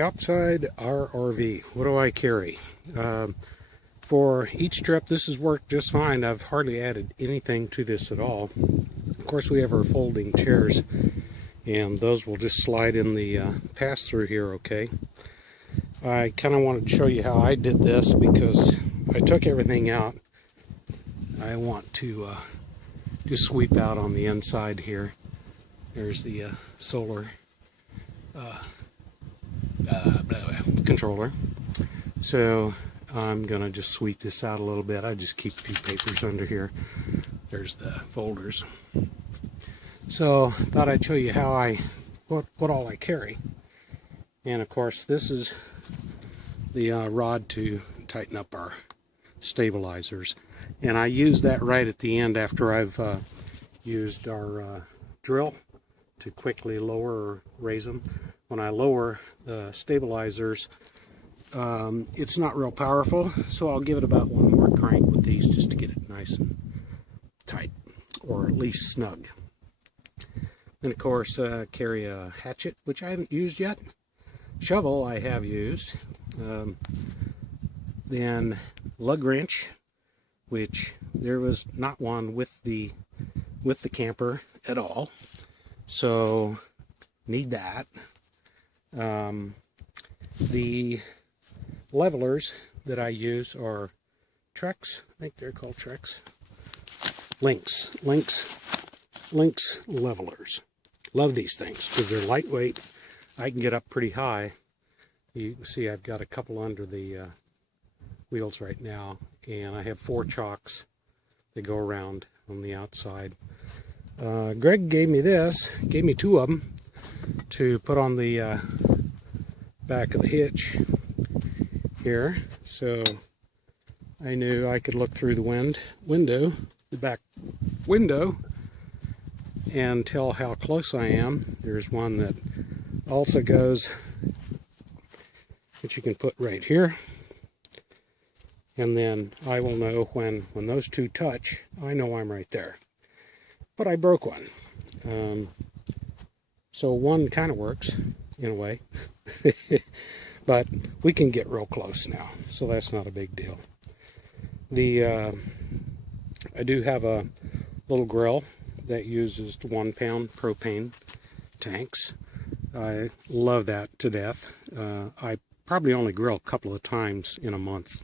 outside our RV, what do I carry? For each trip, this has worked just fine. I've hardly added anything to this at all. Of course, we have our folding chairs, and those will just slide in the pass-through here, okay? I kind of wanted to show you how I did this because I took everything out. I want to just sweep out on the inside here. There's the solar controller. So I'm going to just sweep this out a little bit. I just keep a few papers under here. There's the folders. So thought I'd show you how what all I carry. And of course this is the rod to tighten up our stabilizers. And I use that right at the end after I've used our drill to quickly lower or raise them. When I lower the stabilizers, it's not real powerful, so I'll give it about one more crank with these just to get it nice and tight, or at least snug. Then of course carry a hatchet, which I haven't used yet. Shovel I have used. Then lug wrench, which there was not one with the camper at all, so need that. The levelers that I use are Trex, I think they're called Trex. Lynx levelers. Love these things because they're lightweight. I can get up pretty high. You can see I've got a couple under the wheels right now, and I have 4 chocks that go around on the outside. Greg gave me 2 of them to put on the back of the hitch here, so I knew I could look through the the back window, and tell how close I am. There's one that also goes, that you can put right here, and then I will know when those 2 touch, I know I'm right there. But I broke one. So one kind of works in a way, but we can get real close now, so that's not a big deal. I do have a little grill that uses 1-pound propane tanks. I love that to death. I probably only grill a couple of times in a month,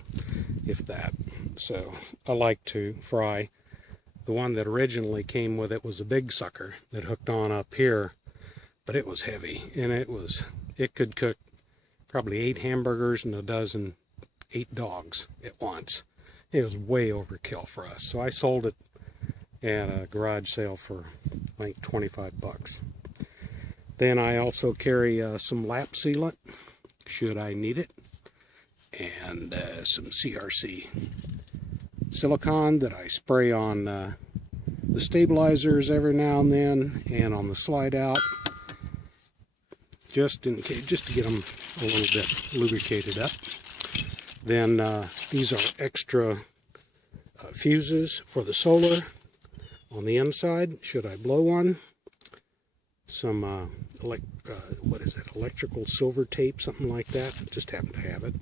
if that. So I like to fry. The one that originally came with it was a big sucker that hooked on up here, but it was heavy, and it could cook probably 8 hamburgers and 8 dogs at once. It was way overkill for us, so I sold it at a garage sale for like 25 bucks. Then I also carry some lap sealant, should I need it, and some CRC silicone that I spray on the stabilizers every now and then, and on the slide out, just in case, just to get them a little bit lubricated up. Then these are extra fuses for the solar on the inside, should I blow one. Some electrical silver tape, something like that. Just happen to have it.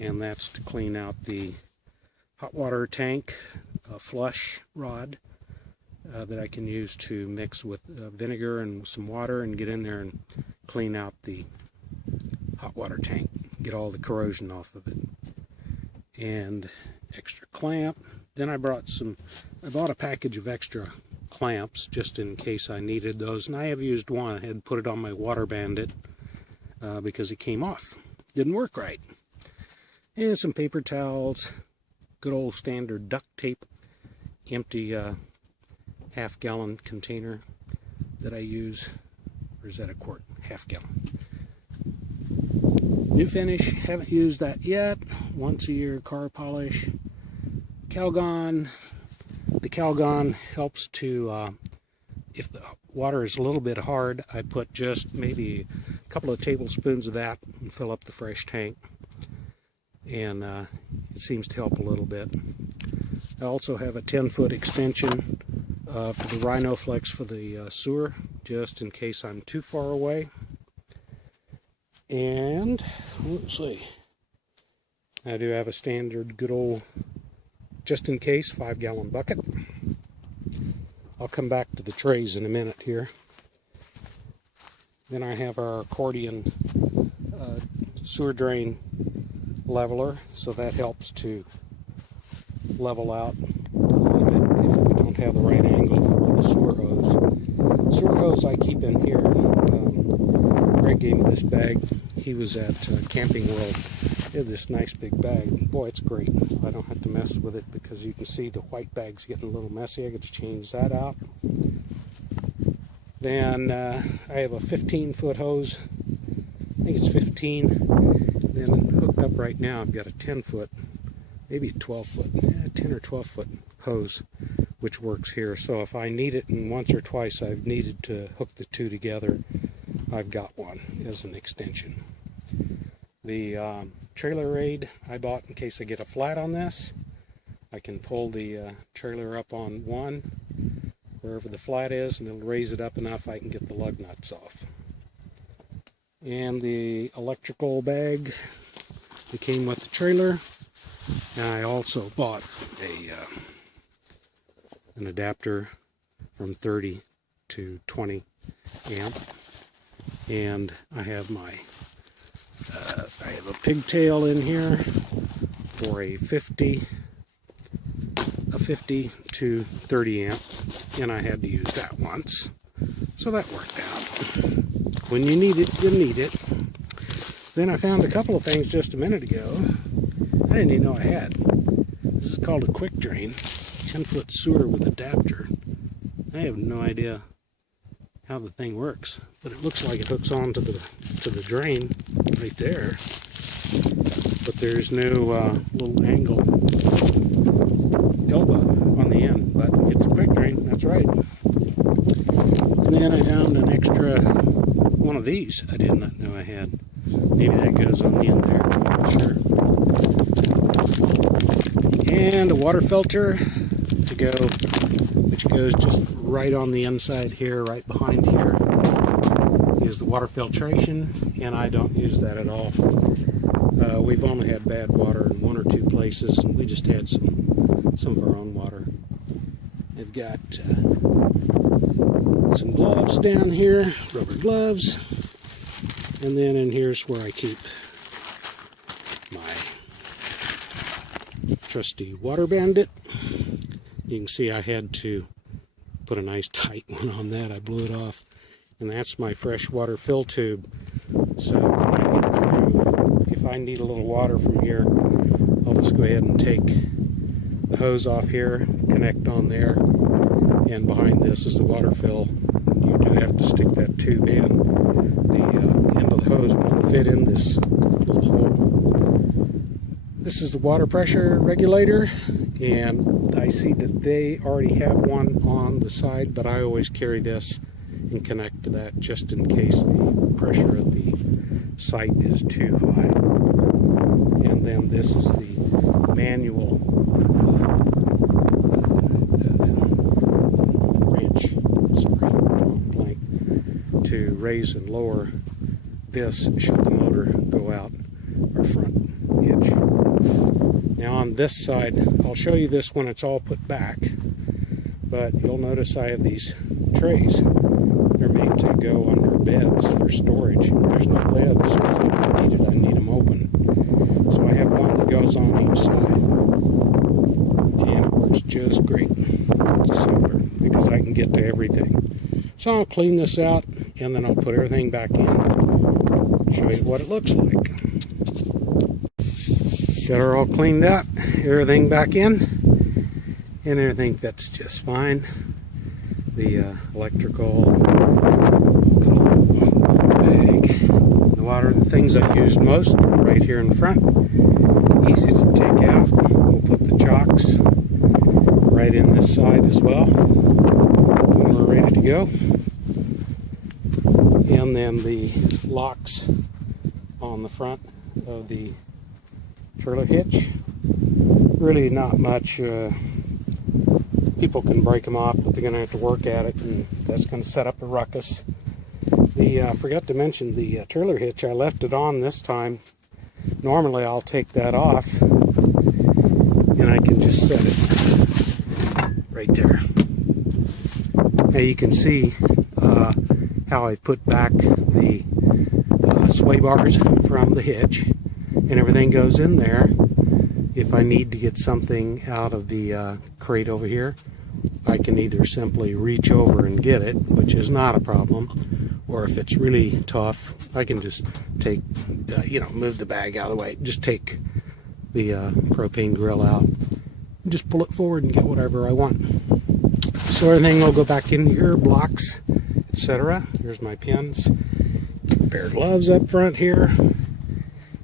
And that's to clean out the hot water tank flush rod that I can use to mix with vinegar and some water and get in there and clean out the hot water tank, get all the corrosion off of it. And extra clamp. Then I bought a package of extra clamps just in case I needed those, and I have used one. I had put it on my water bandit because it came off, didn't work right. And some paper towels, good old standard duct tape, empty half-gallon container that I use, or is that a quart? Half-gallon. New finish, haven't used that yet. Once a year car polish. Calgon. The Calgon helps to, if the water is a little bit hard, I put just maybe a couple of tablespoons of that and fill up the fresh tank. And it seems to help a little bit. I also have a 10-foot extension for the Rhino Flex for the sewer, just in case I'm too far away. And let's see, I do have a standard good old, just in case, 5-gallon bucket. I'll come back to the trays in a minute here. Then I have our Accordion sewer drain leveler, so that helps to level out a little bit if we don't have the right angle for the sewer hose. Sewer hose I keep in here. Greg gave me this bag. He was at Camping World. He had this nice big bag. Boy, it's great. I don't have to mess with it because you can see the white bag's getting a little messy. I got to change that out. Then I have a 15-foot hose. I think it's 15. Then hooked up right now, I've got a 10-foot, maybe 12-foot, 10 or 12-foot hose, which works here. So if I need it, and once or twice I've needed to hook the two together, I've got one as an extension. The trailer aid I bought in case I get a flat on this. I can pull the trailer up on one, wherever the flat is, and it'll raise it up enough I can get the lug nuts off. And the electrical bag that came with the trailer. And I also bought an adapter from 30 to 20 amp. And I have my I have a pigtail in here for a 50 to 30 amp, and I had to use that once, so that worked out. When you need it, you need it. Then I found a couple of things just a minute ago I didn't even know I had. This is called a quick drain, 10-foot sewer with adapter. I have no idea how the thing works, but it looks like it hooks on to the drain right there. But there's no little angle elbow on the end, but it's a quick drain, that's right. And then I found an extra one of these I did not know I had. Maybe that goes on the end there, I'm not sure. And a water filter to go, which goes just right on the inside here, right behind here is the water filtration, and I don't use that at all. We've only had bad water in one or two places, and we just had some of our own water. I've got some gloves down here, rubber gloves, and then in here's where I keep my trusty water bandit. You can see I had to put a nice tight one on that. I blew it off, and that's my freshwater fill tube. So if I need a little water from here, I'll just go ahead and take the hose off here, connect on there, and behind this is the water fill. You do have to stick that tube in. The end of the hose won't fit in this little hole. This is the water pressure regulator, and I see that they already have one on the side, but I always carry this and connect to that just in case the pressure at the site is too high. And then this is the manual wrench, blank, to raise and lower this should the motor go out our front hitch. Now on this side, I'll show you this when it's all put back, but you'll notice I have these trays. They're made to go under beds for storage. There's no lids, so if I need it, I need them open. So I have one that goes on each side, and it works just great. It's simpler because I can get to everything. So I'll clean this out, and then I'll put everything back in, show you what it looks like. Got her all cleaned up, everything back in, and everything fits just fine. The electrical bag, the water, the things I used most right here in the front, easy to take out. We'll put the chocks right in this side as well when we're ready to go, and then the locks on the front of the trailer hitch. Really not much. People can break them off, but they're going to have to work at it, and that's going to set up a ruckus. Forgot to mention the trailer hitch. I left it on this time. Normally I'll take that off and I can just set it right there. Now you can see how I put back the sway bars from the hitch, and everything goes in there. If I need to get something out of the crate over here, I can either simply reach over and get it, which is not a problem, or if it's really tough, I can just take, move the bag out of the way, just take the propane grill out, and just pull it forward and get whatever I want. So everything will go back in here, blocks, etc. Here's my pins, a pair of gloves up front here,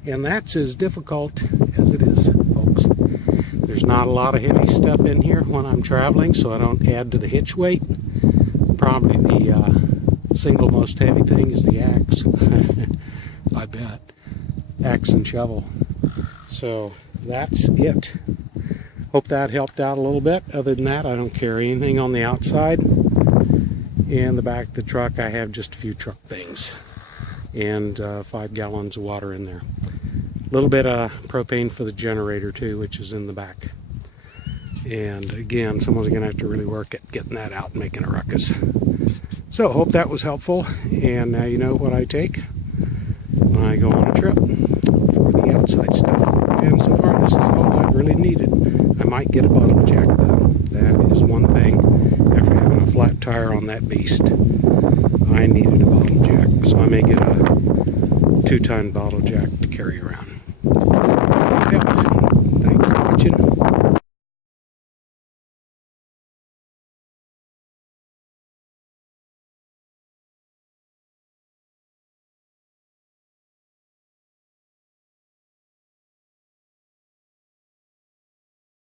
and that's as difficult as it is, folks. There's not a lot of heavy stuff in here when I'm traveling, so I don't add to the hitch weight. Probably the single most heavy thing is the axe. I bet. Axe and shovel. So that's it. Hope that helped out a little bit. Other than that, I don't carry anything on the outside. In the back of the truck, I have just a few truck things. And 5 gallons of water in there. A little bit of propane for the generator too, which is in the back. And again, someone's going to have to really work at getting that out and making a ruckus. So hope that was helpful, and now you know what I take when I go on a trip for the outside stuff. And so far this is all I've really needed. I might get a bottle jack though. That is one thing. After having a flat tire on that beast, I needed a bottle jack. So I may get a 2-ton bottle jack to carry around. Thanks for watching.